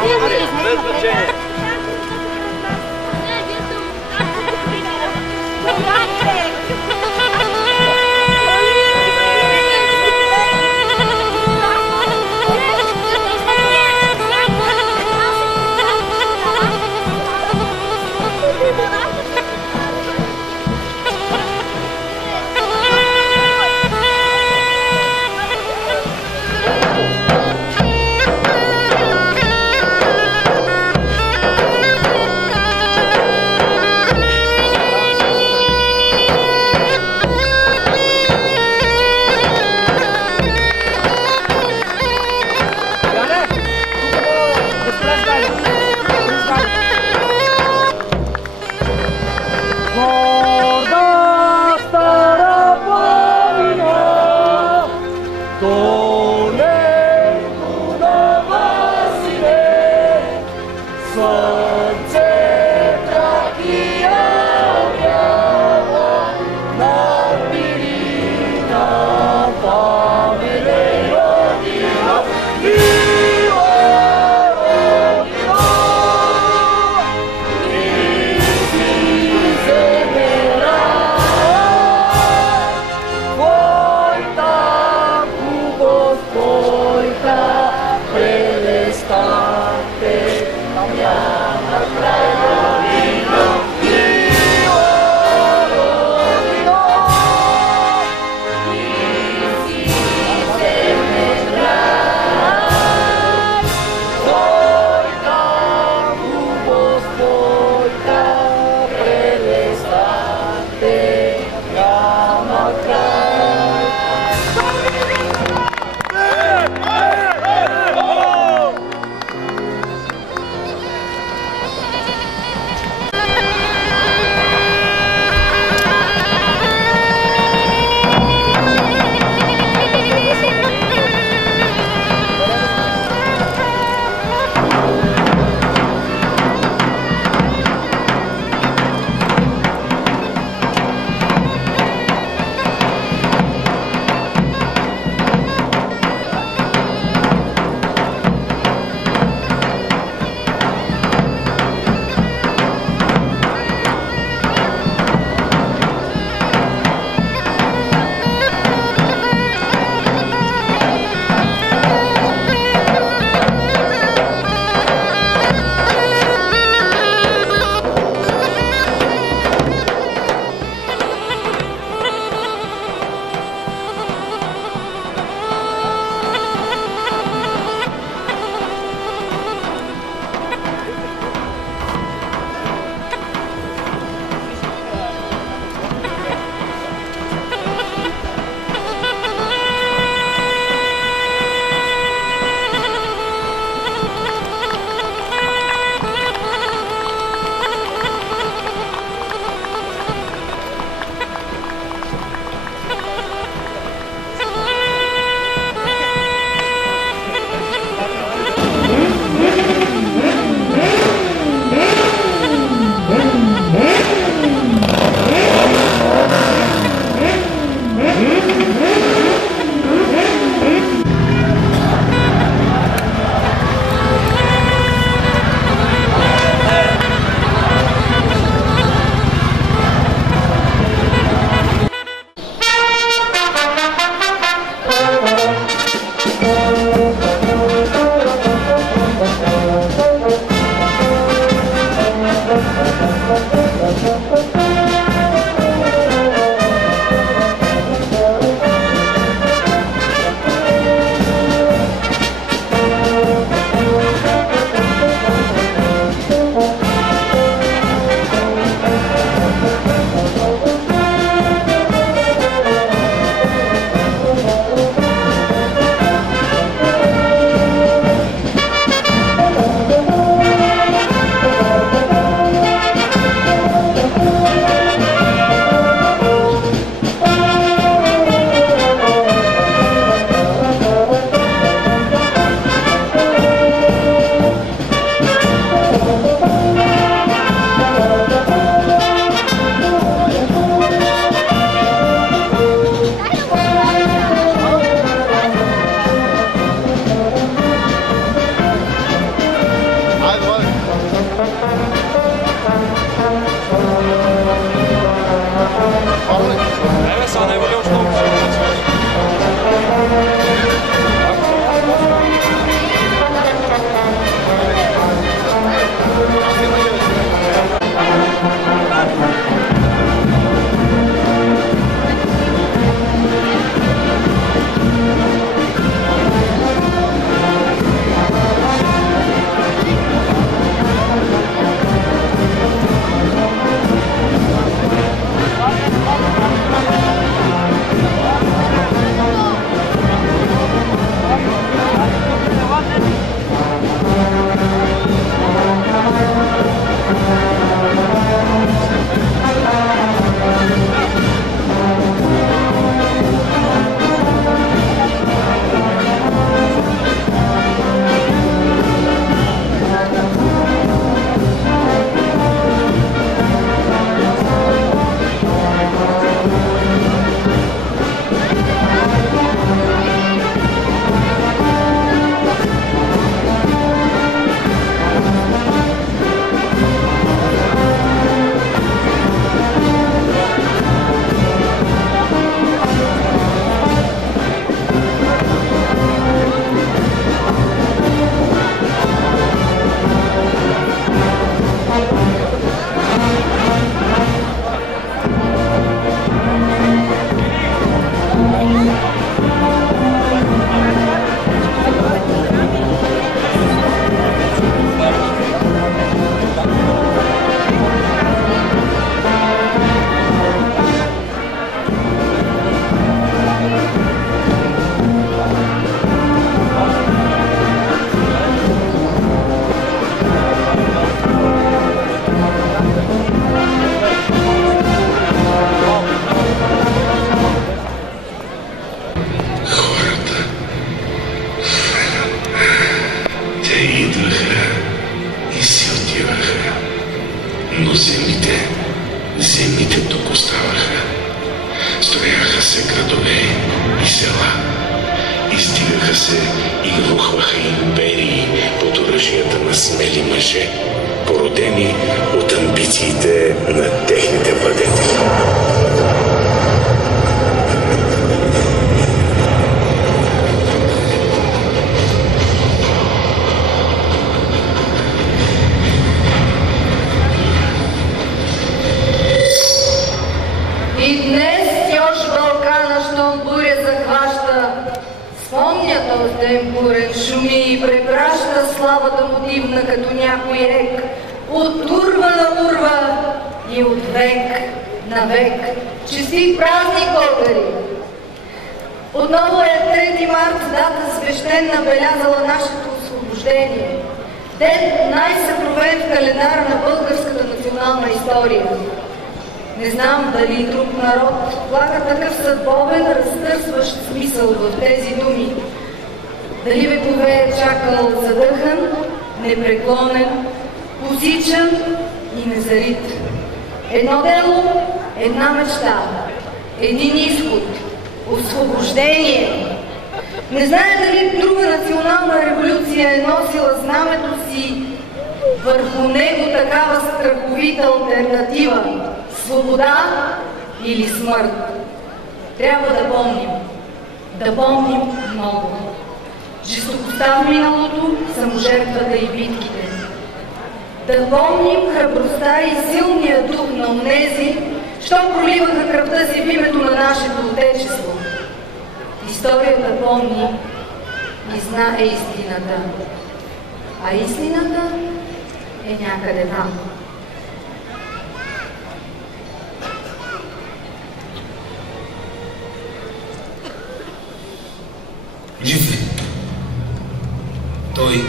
Без значение. Строяха се градове и села. Издигаха се и рухваха империи под оръжията на смели мъже, породени от амбициите на техните владетели. И днес još Балкана, щом буря захваща, спомня този ден бурен, шуми и препраща славата му дивна като някой рек, от урва на урва и от век на век. Честит празник, българи! Отново е 3 март, дата свещена, белязала нашето освобождение. Ден най-съкровен в календара на българската национална история. Не знам дали друг народ влага такъв съдбовен, разтърсващ смисъл в тези думи. Дали векове е чакал задъхан, непреклонен, позичен и незарит. Едно дело, една мечта, един изход, освобождение. Не знае дали друга национална революция е носила знамето си върху него такава страховита алтернатива. Свобода или смърт. Трябва да помним. Да помним много. Жестокостта в миналото, саможертвата и битките. Да помним храбростта и силния дух на онези, що проливаха кръвта си в името на нашето отечество. Историята помни и знае истината. А истината е някъде там. Жив е. Той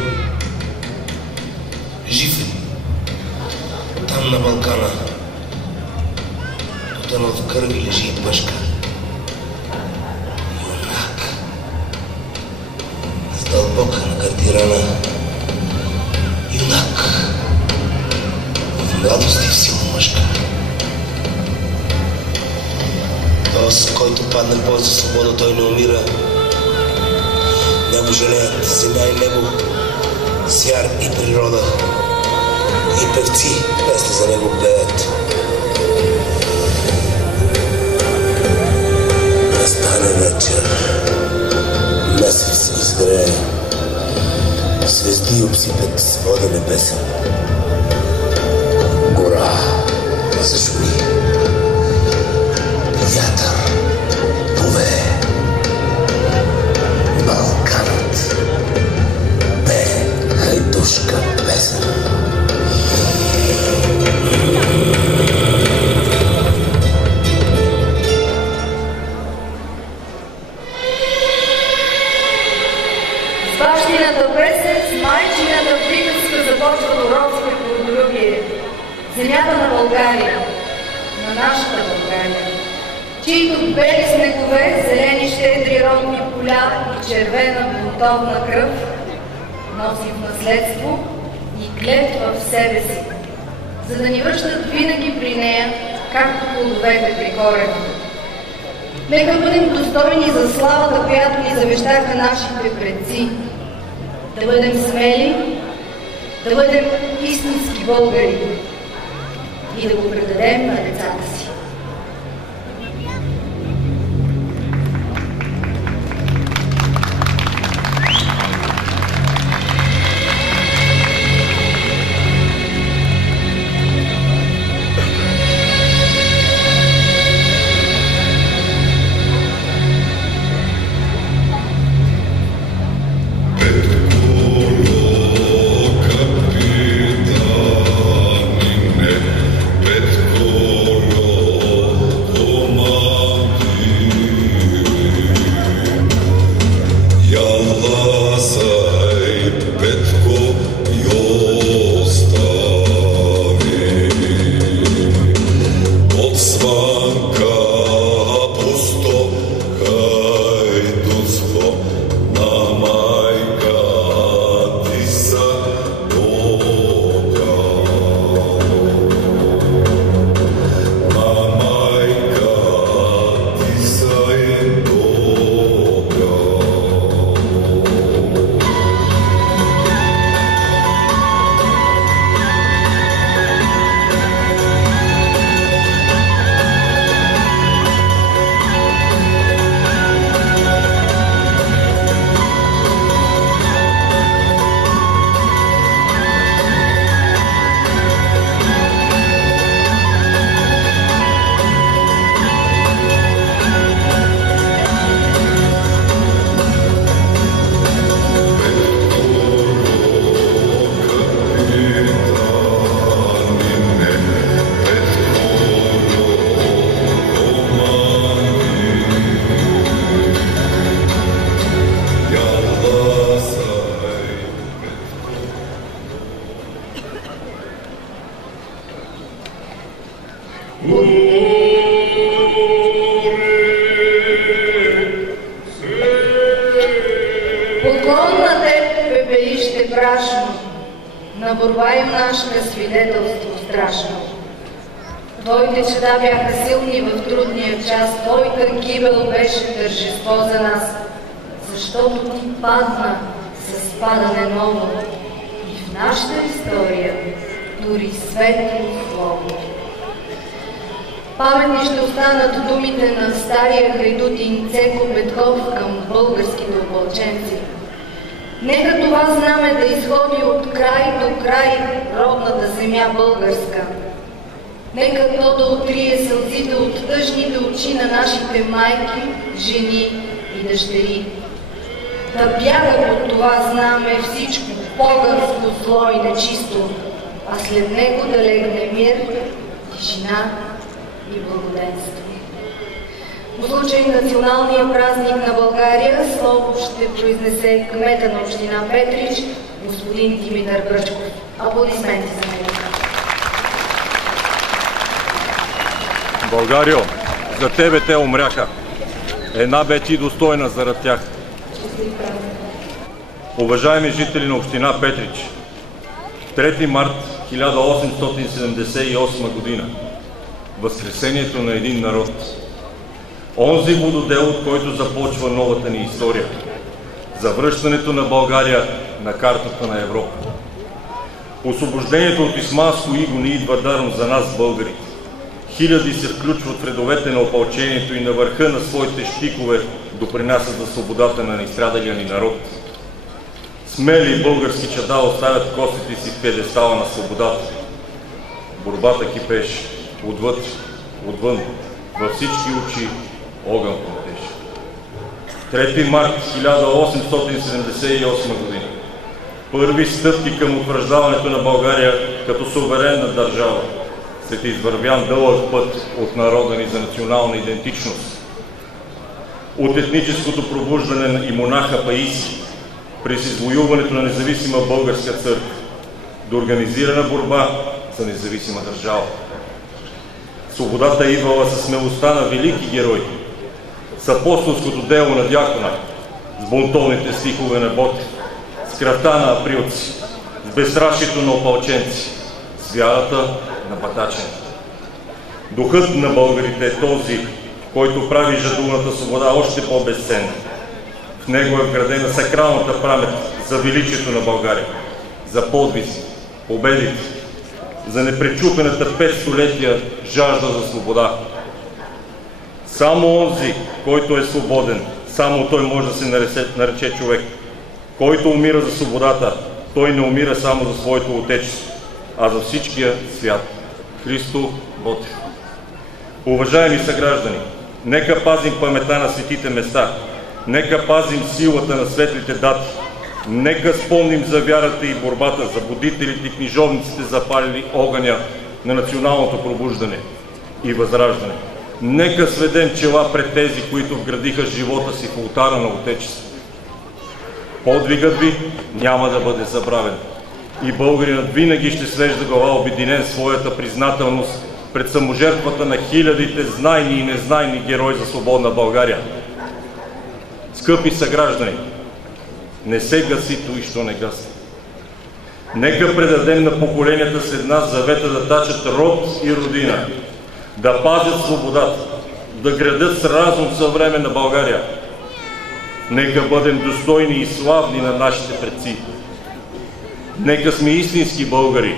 жив е. Там на Балкана. Потънал в кърви лежи и пъшка. Юнак. С дълбока накартирана. Юнак. В младост и в сила мъжка. Този, който падне в бой за свобода, той не умира. Него жалеят земя и небо, свяр и природа. И певци песни за него пеят. Настане вечер, месец изгрее, звезди обсипят свода небесен. Гора зашуми, вятър повее. Балканът бе хайдушка песен. С бащината песен, с майчината приказка започва родство и плодолюбие. Земята на България, на нашата България, чието бели снегове, зелени щедри родни поля и червена бунтовна кръв носи в наследство и клетва в себе си, за да ни връщат винаги при нея, както плодовете при корена. Нека бъдем достойни за славата, която ни завещаха нашите предци. Да бъдем смели, да бъдем истински българи и да го предадем на децата си. Петко Склон на теб, пепелище прашно, на борба юнашка свидетелство страшно. Твоите чеда бяха силни в трудния час, твоята гибел беше тържество за нас, защото ти падна с падане ново и в нашата история тури светло слово. Паметни ще останат думите на стария хайдутин Цеко Петков към българските опълченци. Нека това знаме да изходи от край до край родната земя българска. Нека то да отрие сълзите от тъжните очи на нашите майки, жени и дъщери. Да бяга от това знаме всичко поганско, зло и нечисто, а след него да легне мир, тишина и благоденство. По случай националния празник на България слово ще произнесе кмета на община Петрич, господин Димитър Бръчков. Аплодисменти за него. Българио, за тебе те умряха. Една бе ти достойна зарад тях. Уважаеми жители на община Петрич, 3 март 1878 година, възкресението на един народ. Онзи вододел, от който започва новата ни история. Завръщането на България на картата на Европа. Освобождението от османско иго не идва даром за нас, българите. Хиляди се включват в редовете на опълчението и на върха на своите щикове допринасят за свободата на изстрадалия ни народ. Смели български чада оставят костите си в пиедестала на свободата. Борбата кипеше отвъд, отвън, във всички очи огън плетеше. 3 март 1878 година. Първи стъпки към утвърждаването на България като суверенна държава. След извървян дълъг път от народа ни за национална идентичност. От етническото пробуждане и монаха Паисий през извоюването на независима българска църква до организирана борба за независима държава. Свободата е идвала със смелостта на велики герои, с апостолското дело на дякона, с бунтовните стихове на Ботев, с кръвта на априлци, с безстрашието на опълченци, с вярата на батачен. Духът на българите е този, който прави жадуваната свобода още по-безценна. В него е вградена сакралната памет за величието на България, за подвизи, победите, за непречупената 5 столетия жажда за свобода. Само онзи, който е свободен, само той може да се нарече човек. Който умира за свободата, той не умира само за своето отечество, а за всичкия свят. Христо Ботев. Уважаеми съграждани, нека пазим паметта на светите места, нека пазим силата на светлите дати, нека спомним за вярата и борбата, за будителите и книжовниците запалили огъня на националното пробуждане и възраждане. Нека сведем чела пред тези, които вградиха живота си в олтара на Отечеството. Подвигът ви няма да бъде забравен и българинът винаги ще свежда глава обединен своята признателност пред саможертвата на хилядите знайни и незнайни герои за свободна България. Скъпи съграждани, не се гаси той, що не гаси. Нека предадем на поколенията след нас завета да тачат род и родина, да пазят свободата, да градят с разум съвременна България. Нека бъдем достойни и славни на нашите предци. Нека сме истински българи.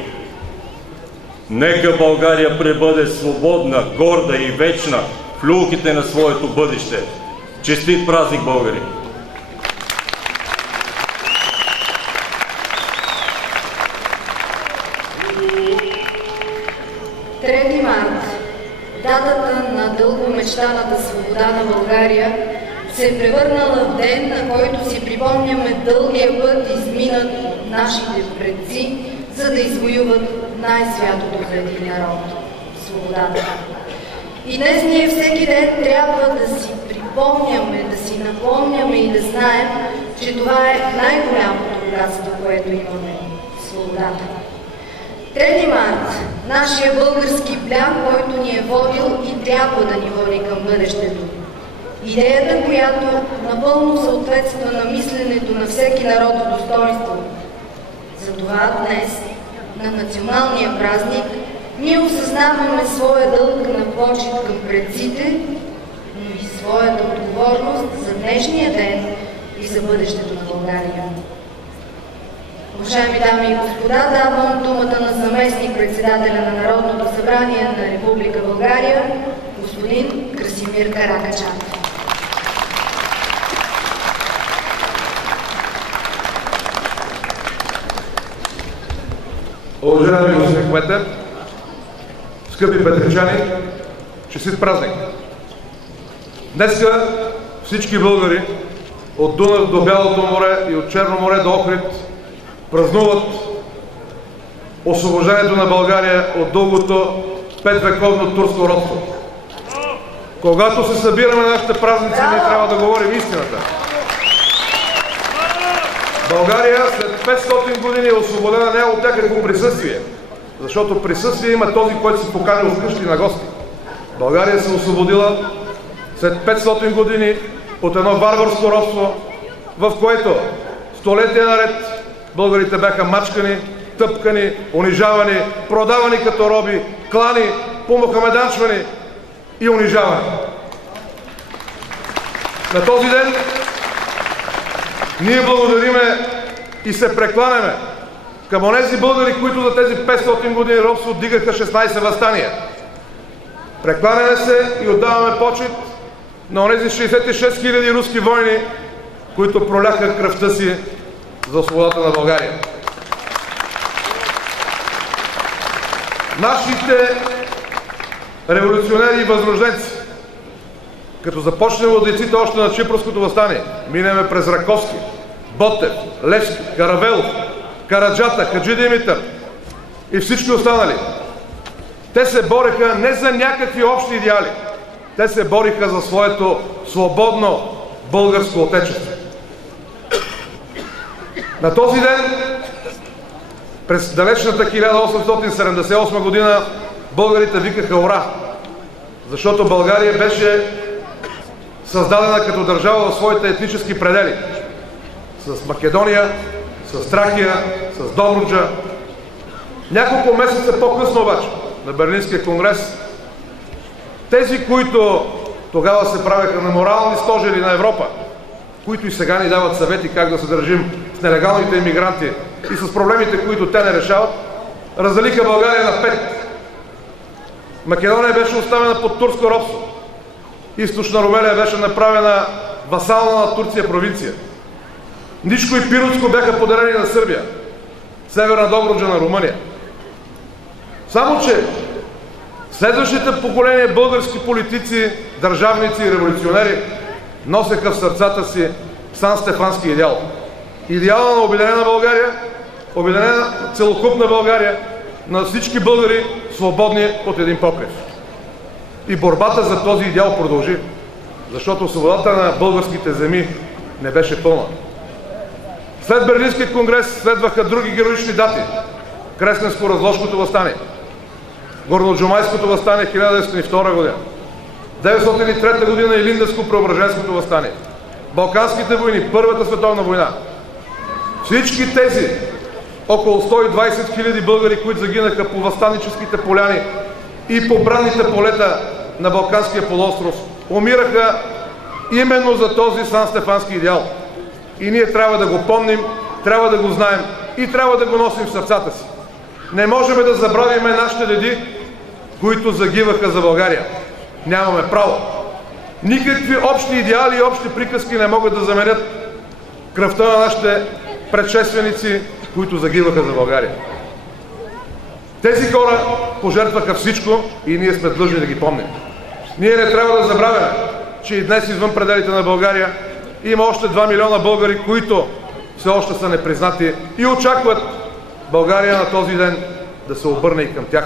Нека България пребъде свободна, горда и вечна в люлките на своето бъдеще. Честит празник, българи! Датата на дълго мечтаната свобода на България се е превърнала в ден, на който си припомняме дългия път изминат от нашите предци, за да извоюват най-святото за един народ – свободата. И днес ние всеки ден трябва да си припомняме, да си напомняме и да знаем, че това е най-голямото богатство, което имаме – свободата. 3 март – нашия български блян, който ни е водил и трябва да ни води към бъдещето. Идеята, която напълно съответства на мисленето на всеки народ в достоинство. Затова днес, на националния празник, ние осъзнаваме своя дълг на почит към предците, но и своята отговорност за днешния ден и за бъдещето на България. Уважаеми дами и господа, давам думата на заместник-председателя на Народното събрание на Република България, господин Красимир Каракачанов. Уважаеми господин кмете, скъпи петричани, честит празник! Днеска всички българи от Дунав до Бялото море и от Черно море до Охрид празнуват освобождението на България от дългото 5-вековно турско робство. Когато се събираме на нашите празници, ние трябва да говорим истината. България след 500 години е освободена не от някакво присъствие, защото присъствие има този, който се поканил вкъщи на гости. България се освободила след 500 години от едно варварско робство, в което столетия наред българите бяха мачкани, тъпкани, унижавани, продавани като роби, клани, помохамеданчвани и унижавани. На този ден ние благодариме и се прекланяме към онези българи, които за тези 500 години робство дигаха 16 въстания. Прекланяме се и отдаваме почит на онези 66 000 руски войни, които проляха кръвта си за свободата на България. Нашите революционери и възрожденци, като започнем от дейците още на Чипровското въстание, минеме през Раковски, Ботев, Левски, Каравелов, Караджата, Хаджи Димитър и всички останали. Те се бореха не за някакви общи идеали. Те се бориха за своето свободно българско отечество. На този ден, през далечната 1878 година, българите викаха ура, защото България беше създадена като държава в своите етнически предели. С Македония, с Тракия, с Добруджа. Няколко месеца по-късно обаче, на Берлинския конгрес, тези, които тогава се правеха на морални стожери на Европа, които и сега ни дават съвети как да се държим с нелегалните иммигранти и с проблемите, които те не решават, разделиха България на 5. Македония беше оставена под турско робство. Източна Румелия беше направена васална на Турция провинция. Нишко и Пиротско бяха подарени на Сърбия. Северна Добруджа на Румъния. Само че следващите поколения български политици, държавници и революционери носеха в сърцата си Сан-Стефански идеал. Идеала на обединена България, обединена целокупна България, на всички българи свободни от един покрив. И борбата за този идеал продължи, защото свободата на българските земи не беше пълна. След Берлинския конгрес следваха други героични дати. Кресненско-Разложкото въстание, Горноджумайското въстание 1902 година, 903 година и Линденско-Преображенското въстание, Балканските войни, Първата световна война. Всички тези около 120 000 българи, които загинаха по въстаническите поляни и по бранните полета на Балканския полуостров, умираха именно за този Сан-Стефански идеал. И ние трябва да го помним, трябва да го знаем и трябва да го носим в сърцата си. Не можем да забравим нашите деди, които загиваха за България. Нямаме право. Никакви общи идеали и общи приказки не могат да заменят кръвта на нашите предшественици, които загиваха за България. Тези хора пожертваха всичко и ние сме длъжни да ги помним. Ние не трябва да забравяме, че и днес извън пределите на България има още 2 милиона българи, които все още са непризнати и очакват България на този ден да се обърне и към тях.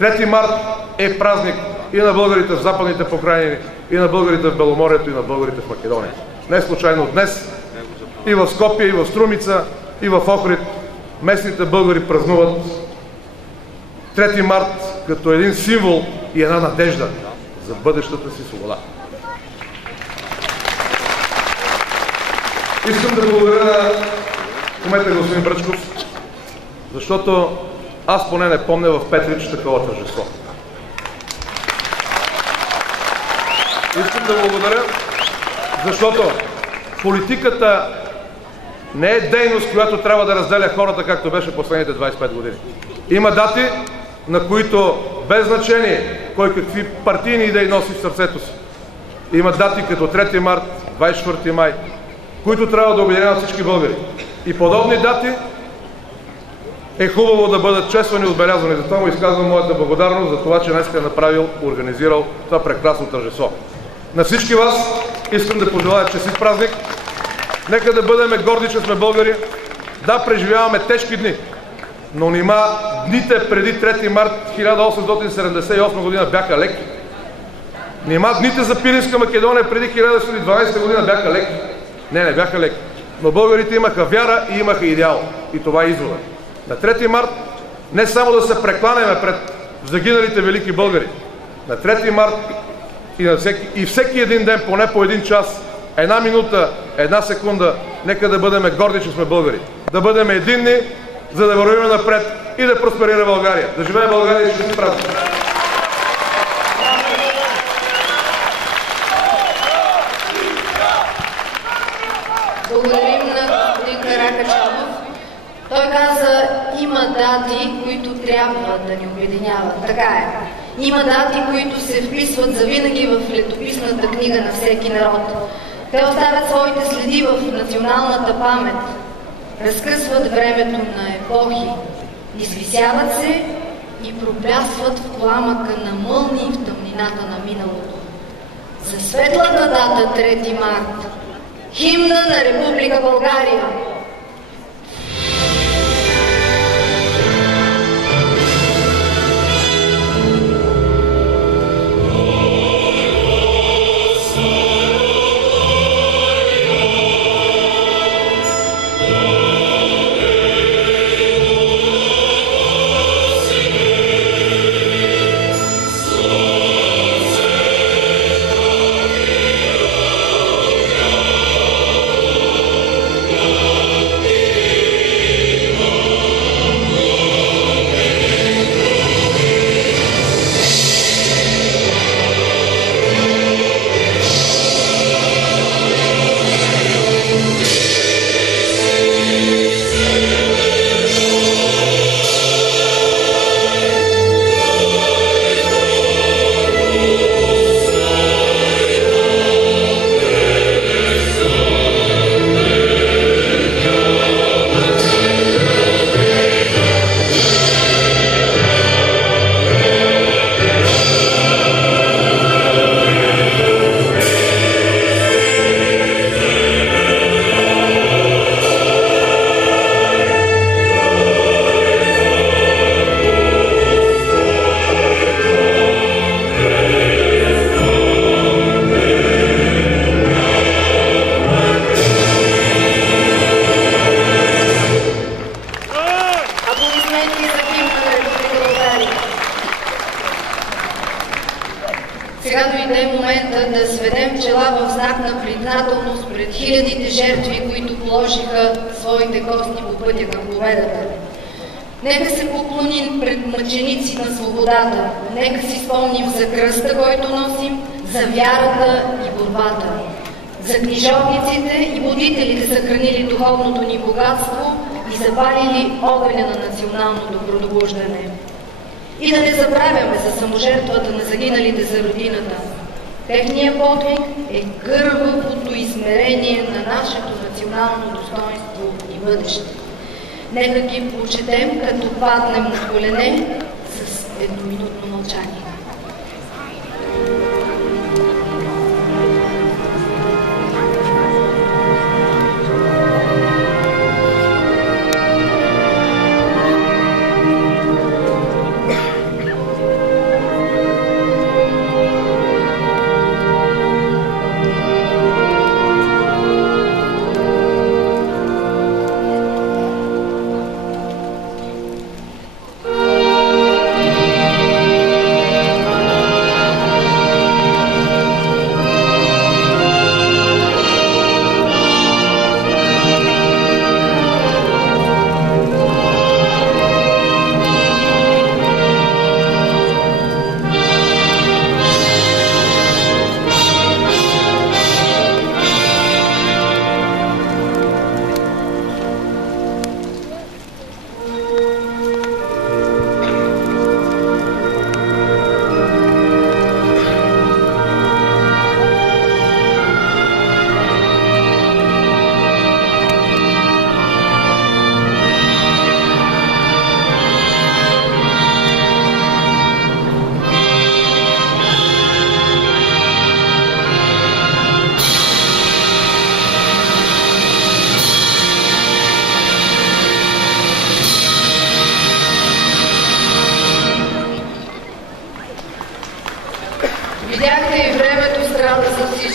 3 март е празник и на българите в Западните покрайнини, и на българите в Беломорието, и на българите в Македония. Не случайно днес и в Скопие, и в Струмица, и в Охрид местните българи празнуват 3 март като един символ и една надежда за бъдещата си свобода. Искам да благодаря на кмета господин Бръчков, защото аз поне не помня в Петрич такова тържество. Искам да благодаря, защото политиката не е дейност, която трябва да разделя хората, както беше последните 25 години. Има дати, на които без значение кой какви партийни идеи носи в сърцето си. Има дати като 3 март, 24 май, които трябва да обединяват всички българи. И подобни дати е хубаво да бъдат чествани и отбелязвани. Затова му изказвам моята благодарност за това, че днес е направил, организирал това прекрасно тържество. На всички вас искам да пожелая честит празник. Нека да бъдем горди, че сме българи. Да, преживяваме тежки дни, но нима дните преди 3 март 1878 година бяха леки. Нима дните за Пиринска Македония преди 1912 година бяха леки. Не бяха леки. Но българите имаха вяра и имаха идеал. И това е извода. На 3 март не само да се прекланяме пред загиналите велики българи. На 3 март и всеки един ден, поне по 1 час, 1 минута, 1 секунда, нека да бъдем горди, че сме българи. Да бъдем единни, за да вървим напред и да просперира България. Да живее България и ще си празник! Благодарим на господин Каракачанов. Той каза, има дати, които трябва да ни обединяват. Така е. Има дати, които се вписват завинаги в летописната книга на всеки народ. Те оставят своите следи в националната памет, разкъсват времето на епохи, извисяват се и проплясват в пламъка на мълни в тъмнината на миналото. За светлата дата 3 март, химна на Република България. Сега дойде момента да сведем чела в знак на признателност пред хилядите жертви, които положиха своите кости по пътя към победата. Нека се поклоним пред мъченици на свободата. Нека си спомним за кръста, който носим, за вярата и борбата. За книжовниците и будителите, съхранили духовното ни богатство и запалили огъня на националното пробуждане. И да не забравяме за саможертвата на загиналите за родината. Техният подвиг е кървавото измерение на нашето национално достоинство и бъдеще. Нека ги почетем, като паднем на колене с едноминутно мълчание.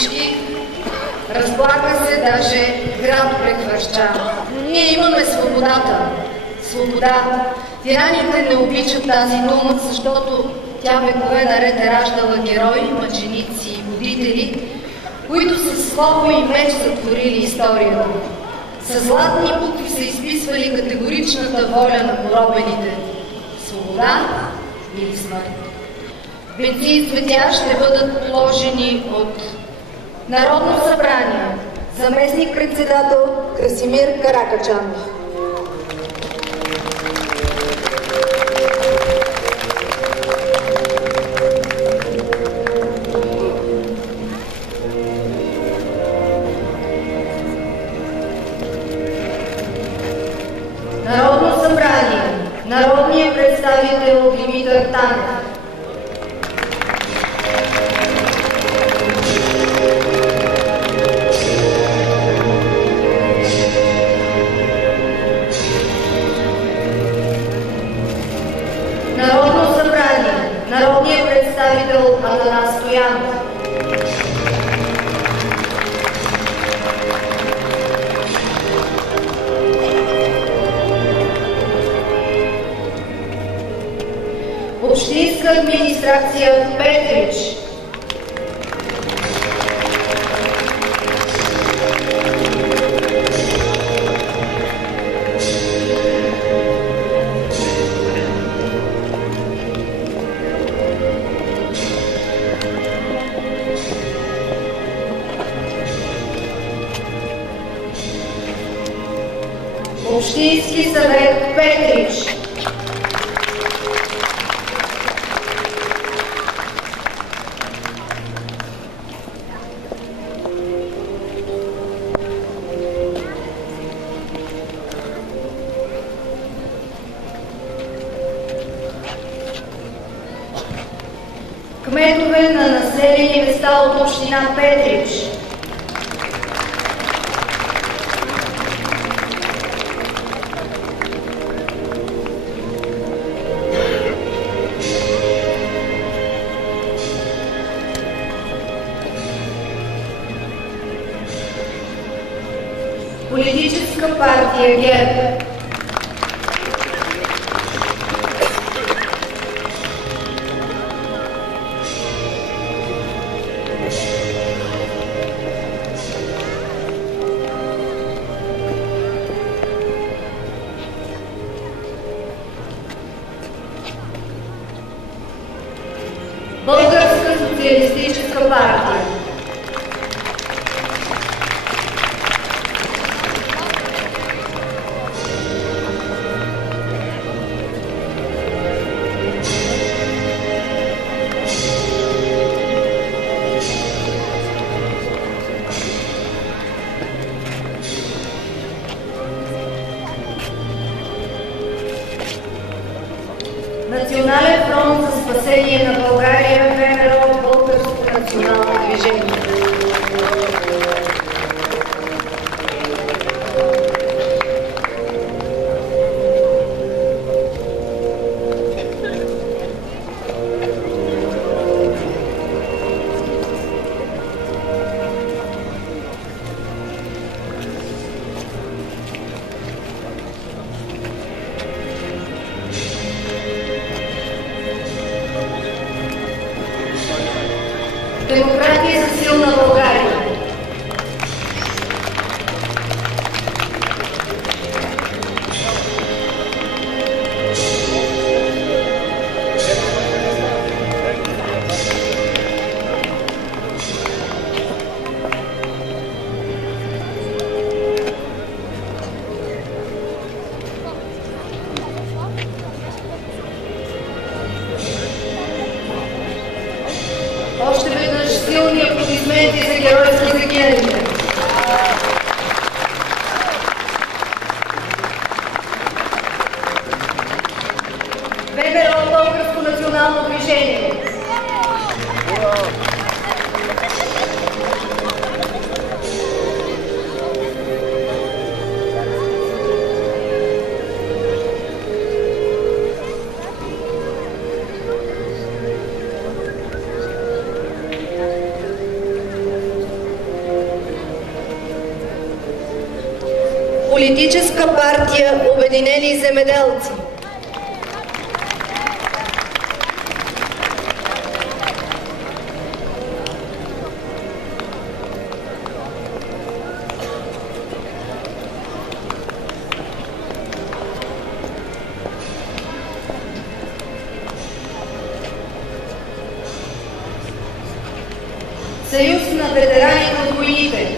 всички. Разплака се даже град прехвърща. Но ние имаме свободата. Свобода. Тираните не обичат тази дума, защото тя векове наред е раждала герои, мъченици и водители, които със слово и меч затворили историята. Със златни букви са изписвали категоричната воля на поробените. Свобода или смърт. Венци и цветя ще бъдат положени от Народно събрание. Заместник-председател Красимир Каракачанов. Народно събрание. Народният представител Димитър Танев. Народно събрание. Народният представител Атанас Стоянов. Общинска администрация Петрич. Общински съвет Петрич. Кметове на населени места от община Петрич. Политическа партия ГЕРБ. Българска социалистическа партия. Национален фронт за спасение на България, ВМРО, Българско национално движение. Демократия за силна България. Още веднъж силни аплодисменти за геройски загиналите. ВМРО, Българско национално движение. Политическа партия Обединени земеделци. Съюз на ветераните от войните.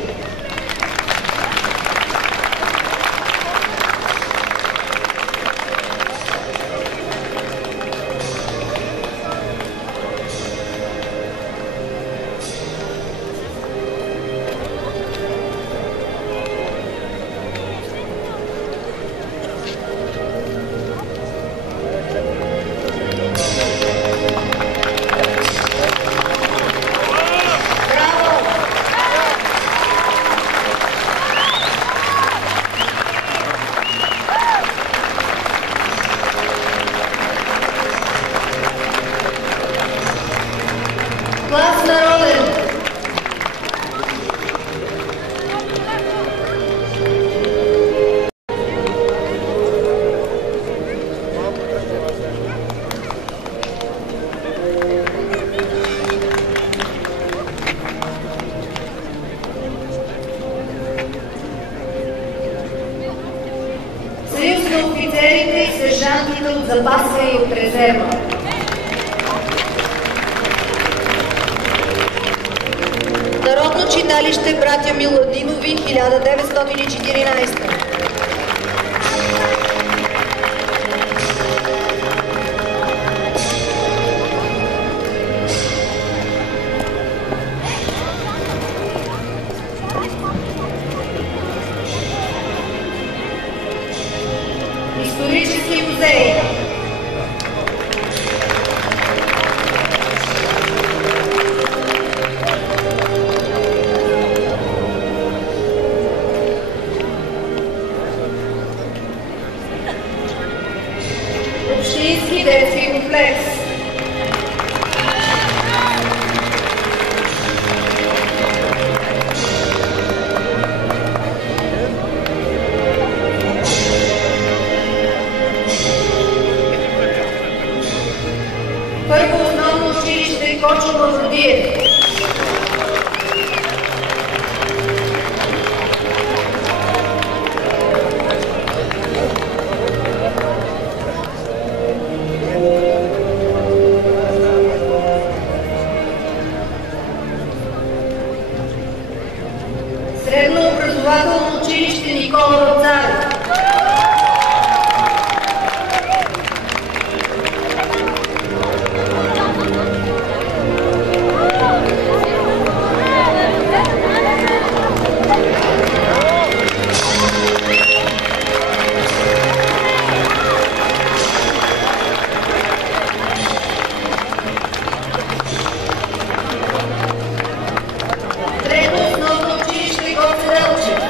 Глас народен. Съюз на офицерите и сержантите от запаса и от резерва. Народно читалище братя Миладинови, 1914. Исторически музей. Общински детски комплекс. Първо основно училище Кочо Мавродиев. Средно образователно училище Никола Вапцаров. Трето основно училище Гоце Делчев.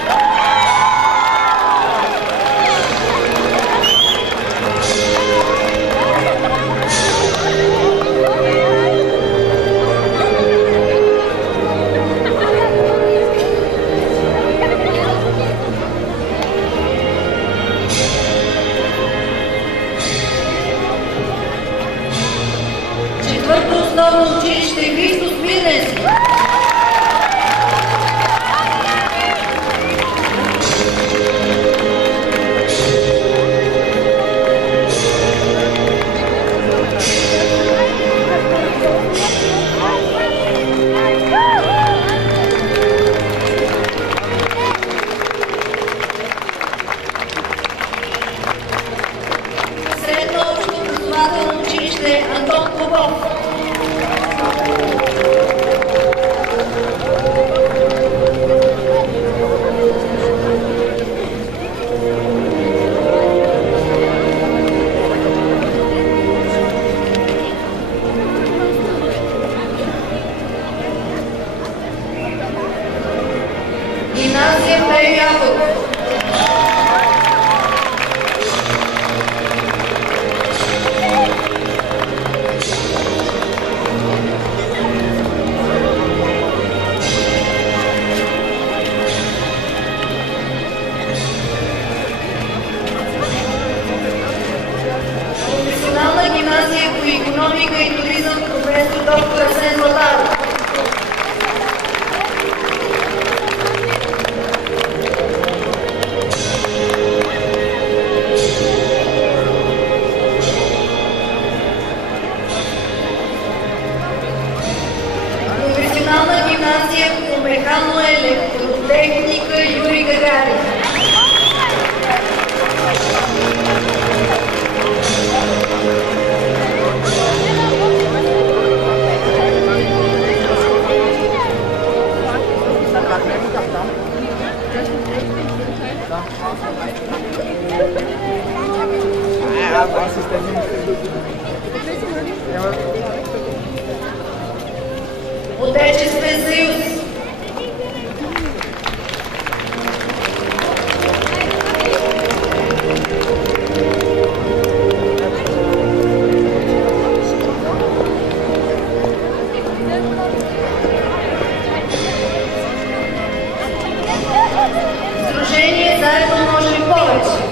Четвърто основно училище Христо Смирненски. Средно общообразователно училище Антон Попов. Гимназия Пеяково. пекари. Отечествен съюз. Сдружение заедно може повече.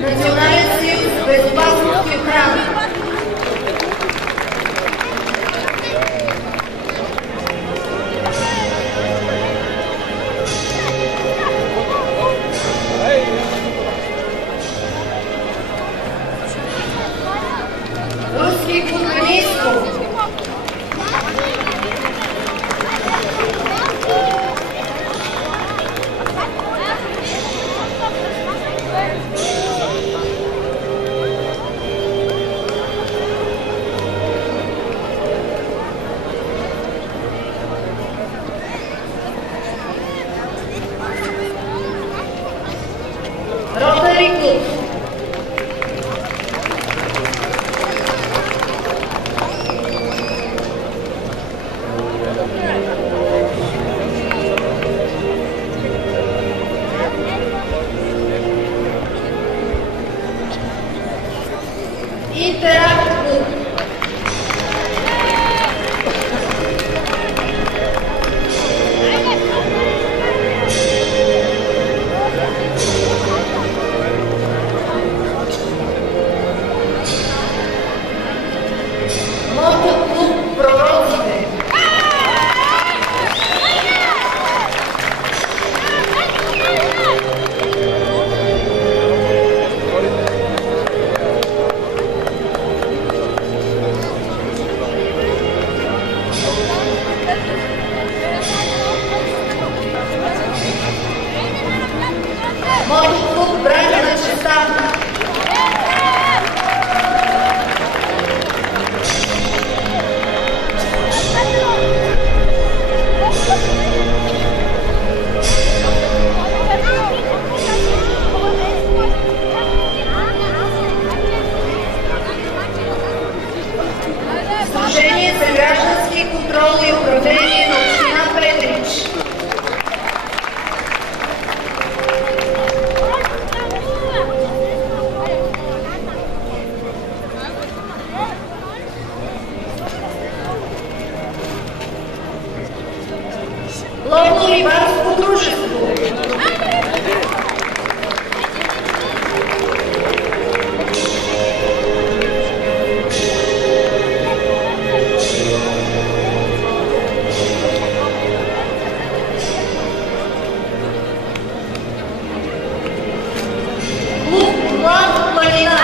Национален съюз, безопасност и охрана. Руски комунизъм. Ротари клуб. Интеракт клуб. Мотоклуб Пророците. Мотоклуб Братя на честа. Сдружение за граждански контрол и управление на община Петрич. Ловно-рибарско дружество. Клуб Млад планина.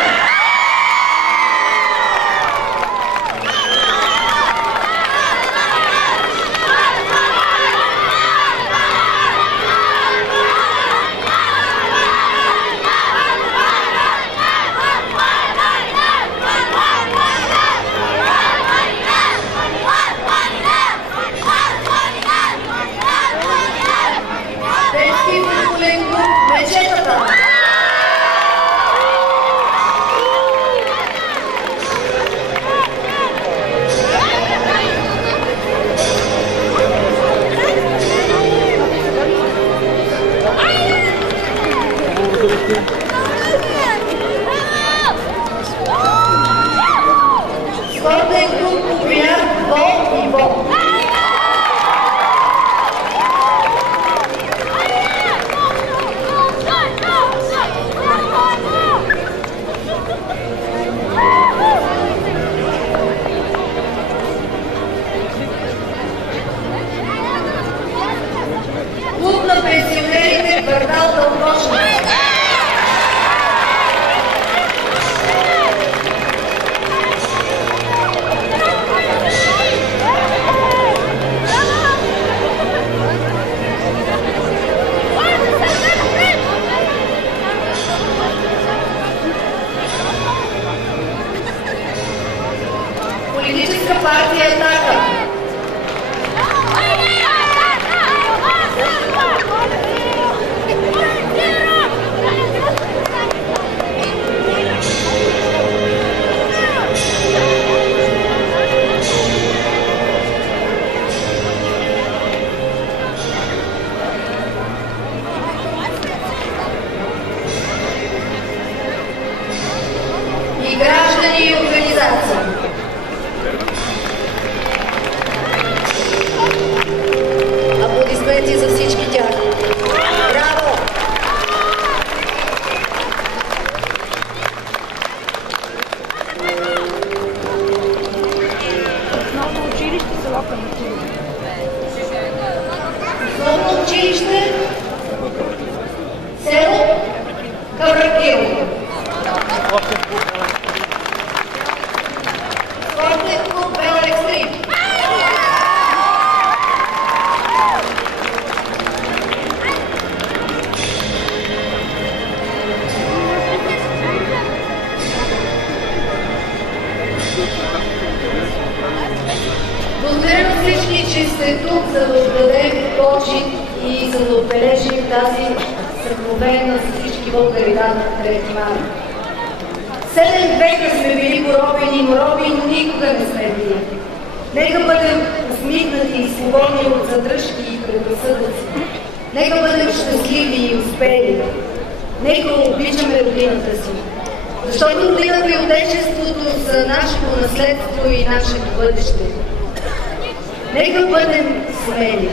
аплодисменти за всички тях. Браво! Основно училище село Каматилово. Основно училище село Кавракилово. Спортен клуб Белър Екстрим. Благодаря на всички, че сте тук, за да отдадем почит и за да отбележим тази съкровена за всички българи дата на 3 май. 7 века сме били поробени, но роби никога не сме били. Нека бъдем усмихнати и свободни от задръжки и предразсъдъци. Нека бъдем щастливи и успели. Нека обичаме родината си. Защото родината и отечеството са нашето наследство и нашето бъдеще. Нека бъдем смели.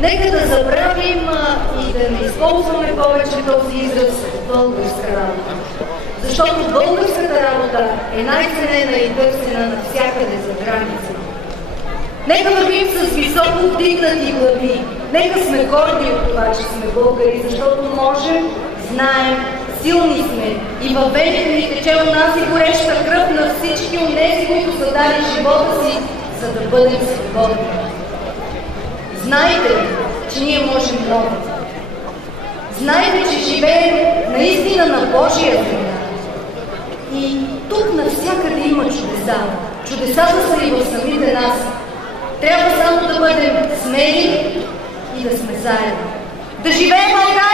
Нека да забравим и да не използваме повече този израз българска работа. Защото българската работа е най-ценена и търсена навсякъде за граница. Нека вървим с високо вдигнати глави. Нека сме горди от това, че сме българи, защото можем, знаем, силни сме и във вените ни тече от нас и гореща кръв на всички онези, които са дали живота си, за да бъдем свободни. Знайте, че ние можем много. Знайте, че живеем наистина на Божия земя. И тук навсякъде има чудеса. Чудесата са и в самите нас. Трябва само да бъдем смели и да сме заедно. Да живеем България!